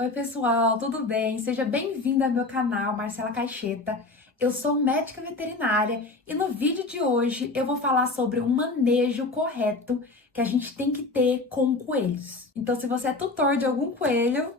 Oi, pessoal, tudo bem? Seja bem-vindo ao meu canal, Marcela Caixeta. Eu sou médica veterinária e no vídeo de hoje eu vou falar sobre o manejo correto que a gente tem que ter com coelhos. Então, se você é tutor de algum coelho,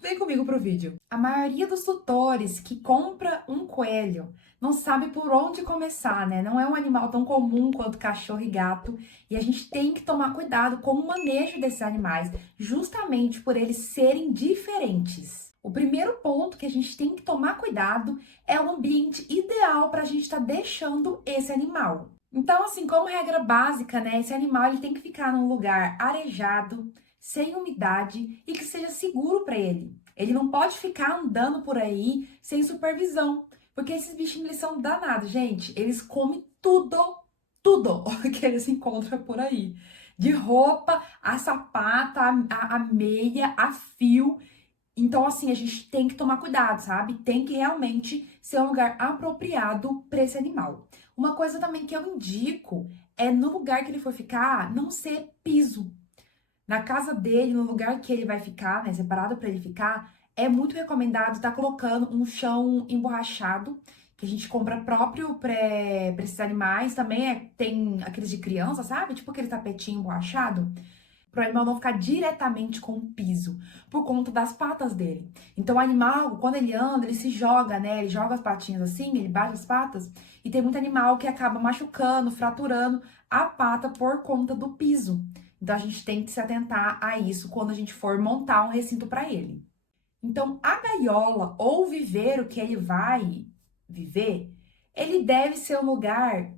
vem comigo pro vídeo. A maioria dos tutores que compra um coelho não sabe por onde começar, né? Não é um animal tão comum quanto cachorro e gato, e a gente tem que tomar cuidado com o manejo desses animais, justamente por eles serem diferentes. O primeiro ponto que a gente tem que tomar cuidado é o ambiente ideal para a gente estar deixando esse animal. Então, assim, como regra básica, né, esse animal ele tem que ficar num lugar arejado, sem umidade e que seja seguro para ele. Ele não pode ficar andando por aí sem supervisão, porque esses bichinhos eles são danados, gente. Eles comem tudo que eles encontram por aí. De roupa, a sapata, a meia, a fio. Então, assim, a gente tem que tomar cuidado, sabe? Tem que realmente ser um lugar apropriado para esse animal. Uma coisa também que eu indico é no lugar que ele for ficar, não ser piso. Na casa dele, no lugar que ele vai ficar, né, separado para ele ficar, é muito recomendado estar colocando um chão emborrachado, que a gente compra próprio para esses animais. Também tem aqueles de criança, sabe? Tipo aquele tapetinho emborrachado, para o animal não ficar diretamente com o piso, por conta das patas dele. Então, o animal, quando ele anda, ele se joga, né? Ele joga as patinhas assim, ele bate as patas, e tem muito animal que acaba machucando, fraturando a pata por conta do piso. Então, a gente tem que se atentar a isso quando a gente for montar um recinto para ele. Então, a gaiola ou o viveiro que ele vai viver, ele deve ser um lugar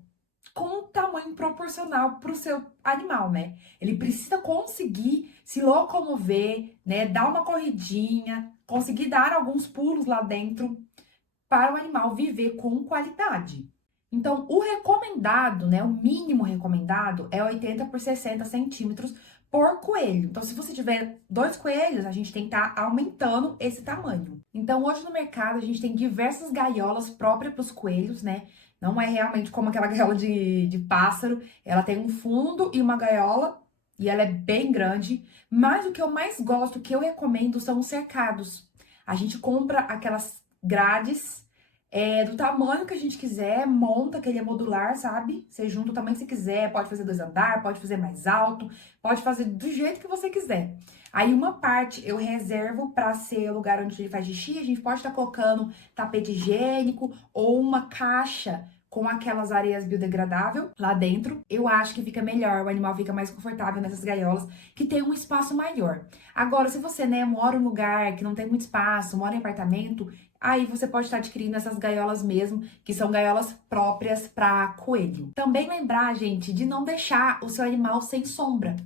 com um tamanho proporcional para o seu animal, né? Ele precisa conseguir se locomover, né? Dar uma corridinha, conseguir dar alguns pulos lá dentro para o animal viver com qualidade. Então, o recomendado, né? O mínimo recomendado é 80 por 60 centímetros por coelho. Então, se você tiver dois coelhos, a gente tem que estar aumentando esse tamanho. Então, hoje no mercado, a gente tem diversas gaiolas próprias para os coelhos, né? Não é realmente como aquela gaiola de pássaro. Ela tem um fundo e uma gaiola, e ela é bem grande. Mas o que eu mais gosto, o que eu recomendo, são os cercados. A gente compra aquelas grades do tamanho que a gente quiser, monta, que ele é modular, sabe? Você junta o tamanho que você quiser, pode fazer 2 andares, pode fazer mais alto, pode fazer do jeito que você quiser. Aí uma parte eu reservo para ser o lugar onde ele faz xixi, a gente pode estar colocando tapete higiênico ou uma caixa com aquelas areias biodegradáveis lá dentro. Eu acho que fica melhor, o animal fica mais confortável nessas gaiolas, que tem um espaço maior. Agora, se você, né, mora em um lugar que não tem muito espaço, mora em apartamento, aí você pode estar adquirindo essas gaiolas mesmo, que são gaiolas próprias para coelho. Também lembrar, gente, de não deixar o seu animal sem sombra,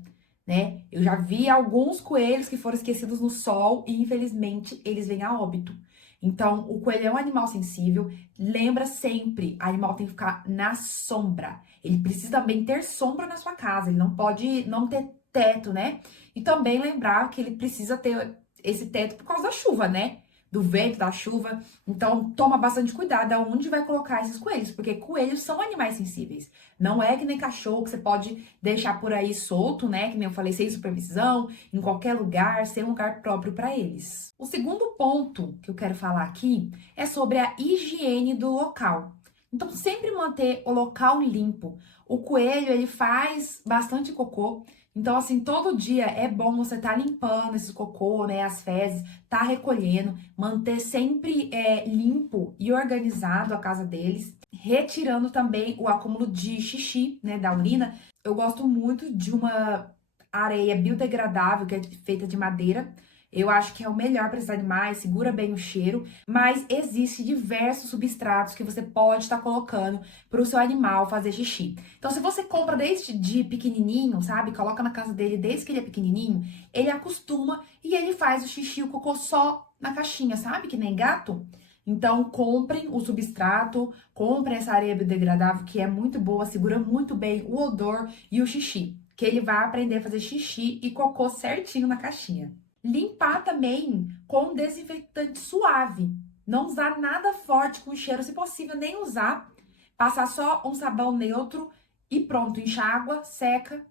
né? Eu já vi alguns coelhos que foram esquecidos no sol e infelizmente eles vêm a óbito. Então, o coelho é um animal sensível. Lembra sempre, o animal tem que ficar na sombra. Ele precisa também ter sombra na sua casa. Ele não pode não ter teto, né? E também lembrar que ele precisa ter esse teto por causa da chuva, né? Do vento, da chuva. Então, toma bastante cuidado aonde vai colocar esses coelhos, porque coelhos são animais sensíveis. Não é que nem cachorro que você pode deixar por aí solto, né? Que nem eu falei, sem supervisão, em qualquer lugar, sem um lugar próprio para eles. O segundo ponto que eu quero falar aqui é sobre a higiene do local. Então, sempre manter o local limpo. O coelho, ele faz bastante cocô. Então, assim, todo dia é bom você estar limpando esses cocô, né, as fezes, tá recolhendo, manter sempre limpo e organizado a casa deles, retirando também o acúmulo de xixi, né, da urina. Eu gosto muito de uma areia biodegradável, que é feita de madeira. Eu acho que é o melhor para esses animais, segura bem o cheiro, mas existe diversos substratos que você pode estar colocando para o seu animal fazer xixi. Então, se você compra desde de pequenininho, sabe, coloca na casa dele desde que ele é pequenininho, ele acostuma e ele faz o xixi, o cocô só na caixinha, sabe, que nem gato. Então, comprem o substrato, comprem essa areia biodegradável que é muito boa, segura muito bem o odor e o xixi, que ele vai aprender a fazer xixi e cocô certinho na caixinha. Limpar também com desinfetante suave. Não usar nada forte com cheiro, se possível, nem usar. Passar só um sabão neutro e pronto, enxágua, seca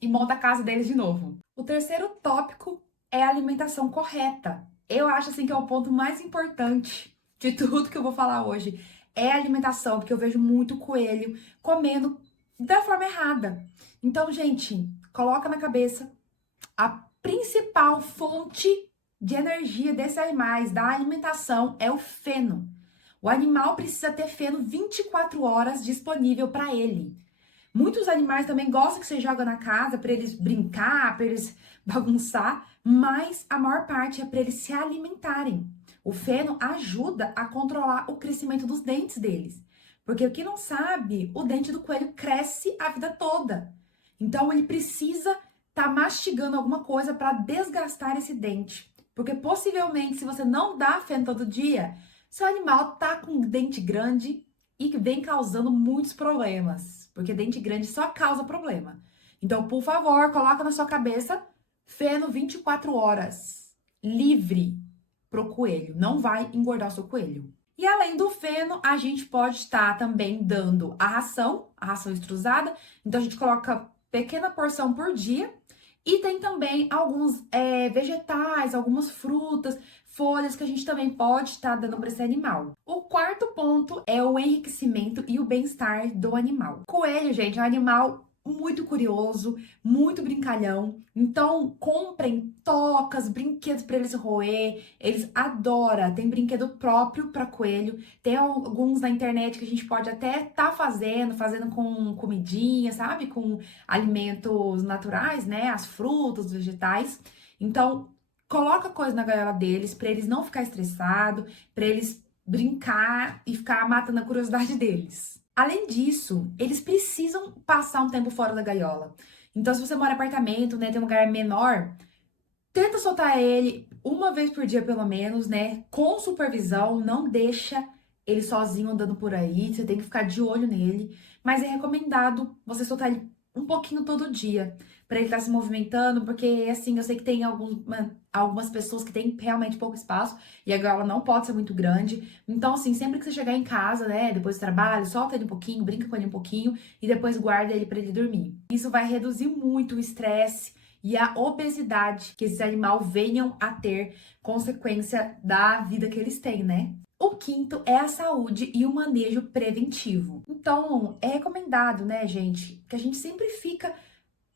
e monta a casa deles de novo. O terceiro tópico é a alimentação correta. eu acho assim que é o ponto mais importante de tudo que eu vou falar hoje. É a alimentação, porque eu vejo muito coelho comendo da forma errada. Então, gente, coloca na cabeça a principal fonte de energia desses animais, da alimentação, é o feno. O animal precisa ter feno 24 horas disponível para ele. Muitos animais também gostam que você joga na casa para eles brincar, para eles bagunçar, mas a maior parte é para eles se alimentarem. O feno ajuda a controlar o crescimento dos dentes deles. Porque o que não sabe, o dente do coelho cresce a vida toda. Então ele precisa estar mastigando alguma coisa para desgastar esse dente. Porque possivelmente, se você não dá feno todo dia, seu animal tá com um dente grande e vem causando muitos problemas, porque dente grande só causa problema. Então, por favor, coloca na sua cabeça feno 24 horas, livre pro coelho, não vai engordar o seu coelho. E além do feno, a gente pode estar também dando a ração extrusada, então a gente coloca pequena porção por dia. E tem também alguns vegetais, algumas frutas, folhas que a gente também pode estar dando para esse animal. O quarto ponto é o enriquecimento e o bem-estar do animal. Coelho, gente, é um animal muito curioso, muito brincalhão. Então, comprem tocas, brinquedos para eles roer. Eles adoram. Tem brinquedo próprio para coelho. Tem alguns na internet que a gente pode até estar fazendo com comidinha, sabe? Com alimentos naturais, né? As frutas, os vegetais. Então, coloca coisa na gaiola deles para eles não ficar estressados, para eles brincar e ficar matando a curiosidade deles. Além disso, eles precisam passar um tempo fora da gaiola. Então, se você mora em apartamento, né, tem um lugar menor, tenta soltar ele uma vez por dia, pelo menos, né? Com supervisão, não deixa ele sozinho andando por aí. Você tem que ficar de olho nele. Mas é recomendado você soltar ele um pouquinho todo dia, para ele estar se movimentando, porque assim, eu sei que tem algumas pessoas que têm realmente pouco espaço e a gaiola não pode ser muito grande. Então, assim, sempre que você chegar em casa, né, depois do trabalho, solta ele um pouquinho, brinca com ele um pouquinho e depois guarda ele para ele dormir. Isso vai reduzir muito o estresse e a obesidade que esses animais venham a ter consequência da vida que eles têm, né? O quinto é a saúde e o manejo preventivo. Então, é recomendado, né, gente, que a gente sempre fica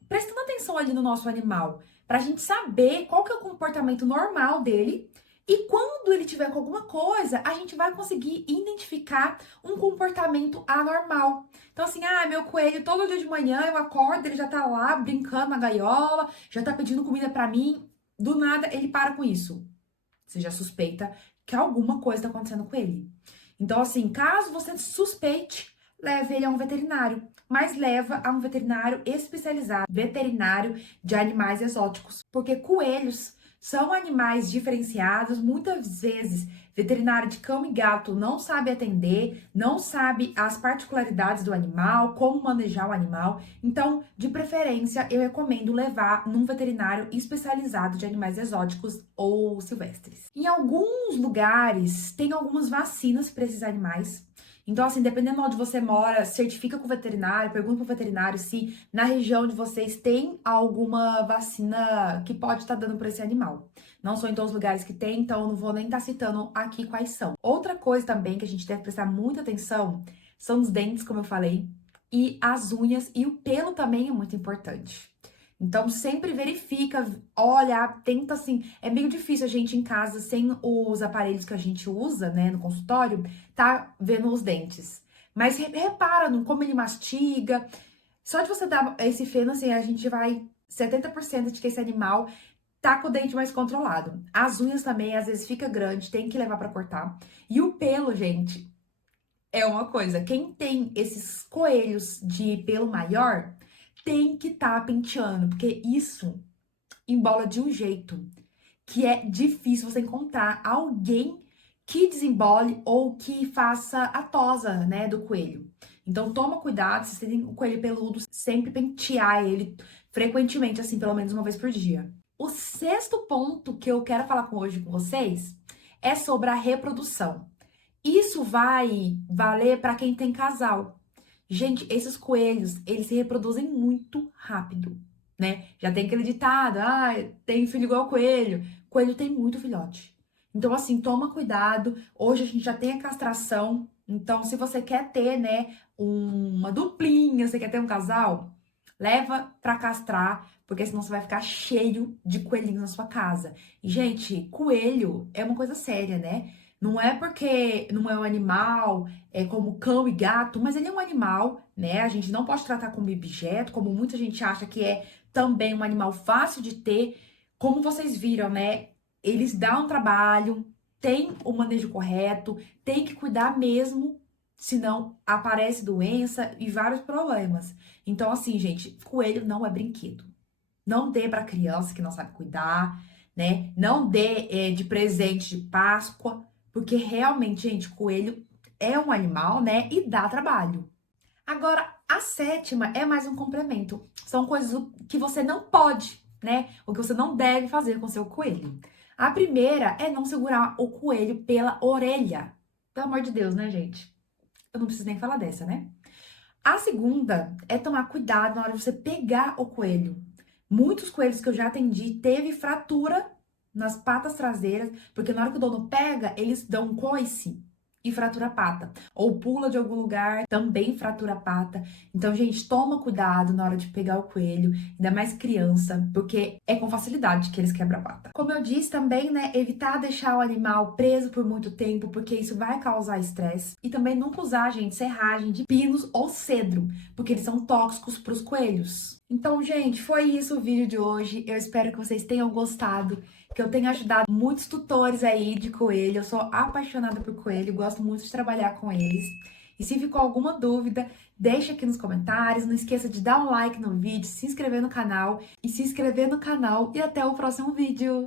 prestando atenção ali no nosso animal, pra gente saber qual que é o comportamento normal dele e quando ele tiver com alguma coisa, a gente vai conseguir identificar um comportamento anormal. Então assim, meu coelho todo dia de manhã eu acordo, ele já tá lá brincando na gaiola, já tá pedindo comida pra mim, do nada ele para com isso. Você já suspeita que alguma coisa tá acontecendo com ele. Então assim, caso você suspeite, leve ele a um veterinário, mas leva a um veterinário especializado, veterinário de animais exóticos, porque coelhos são animais diferenciados, muitas vezes veterinário de cão e gato não sabe atender, não sabe as particularidades do animal, como manejar o animal. Então, de preferência, eu recomendo levar num veterinário especializado de animais exóticos ou silvestres. Em alguns lugares, tem algumas vacinas para esses animais. Então, assim, dependendo de onde você mora, certifica com o veterinário, pergunta pro veterinário se na região de vocês tem alguma vacina que pode estar dando para esse animal. Não são em todos os lugares que tem, então eu não vou nem estar citando aqui quais são. Outra coisa também que a gente deve prestar muita atenção são os dentes, como eu falei, e as unhas e o pelo também é muito importante. Então, sempre verifica, olha, tenta assim. É meio difícil a gente em casa, sem os aparelhos que a gente usa, né, no consultório, tá vendo os dentes. Mas repara no como ele mastiga. Só de você dar esse feno, assim, a gente vai 70% de que esse animal tá com o dente mais controlado. As unhas também, às vezes, fica grande, tem que levar pra cortar. E o pelo, gente, é uma coisa. Quem tem esses coelhos de pelo maior tem que estar penteando, porque isso embola de um jeito que é difícil você encontrar alguém que desembole ou que faça a tosa, né, do coelho. Então toma cuidado, se você tem um coelho peludo, sempre pentear ele frequentemente, assim, pelo menos uma vez por dia. O sexto ponto que eu quero falar hoje com vocês é sobre a reprodução. Isso vai valer para quem tem casal. Gente, esses coelhos, eles se reproduzem muito rápido, né? Já tem aquele ditado, tem filho igual coelho. Coelho tem muito filhote. Então, assim, toma cuidado. Hoje a gente já tem a castração. Então, se você quer ter, né, uma duplinha, você quer ter um casal, leva pra castrar, porque senão você vai ficar cheio de coelhinhos na sua casa. E, gente, coelho é uma coisa séria, né? Não é porque não é um animal, é como cão e gato, mas ele é um animal, né? A gente não pode tratar como objeto, como muita gente acha que é também um animal fácil de ter. Como vocês viram, né? Eles dão trabalho, tem o manejo correto, tem que cuidar mesmo, senão aparece doença e vários problemas. Então, assim, gente, coelho não é brinquedo. Não dê para criança que não sabe cuidar, né? Não dê de presente de Páscoa, porque realmente, gente, coelho é um animal, né? E dá trabalho. Agora, a sétima é mais um complemento. São coisas que você não pode, né? O que você não deve fazer com seu coelho. A primeira é não segurar o coelho pela orelha. Pelo amor de Deus, né, gente? Eu não preciso nem falar dessa, né? A segunda é tomar cuidado na hora de você pegar o coelho. Muitos coelhos que eu já atendi teve fratura nas patas traseiras, porque na hora que o dono pega, eles dão um coice e fratura a pata. Ou pula de algum lugar, também fratura a pata. Então, gente, toma cuidado na hora de pegar o coelho, ainda mais criança, porque é com facilidade que eles quebram a pata. Como eu disse também, né, evitar deixar o animal preso por muito tempo, porque isso vai causar estresse. E também nunca usar, gente, serragem de pinos ou cedro, porque eles são tóxicos para os coelhos. Então, gente, foi isso o vídeo de hoje. Eu espero que vocês tenham gostado, que eu tenha ajudado muitos tutores aí de coelho. Eu sou apaixonada por coelho, gosto muito de trabalhar com eles. E se ficou alguma dúvida, deixa aqui nos comentários. Não esqueça de dar um like no vídeo, se inscrever no canal e até o próximo vídeo.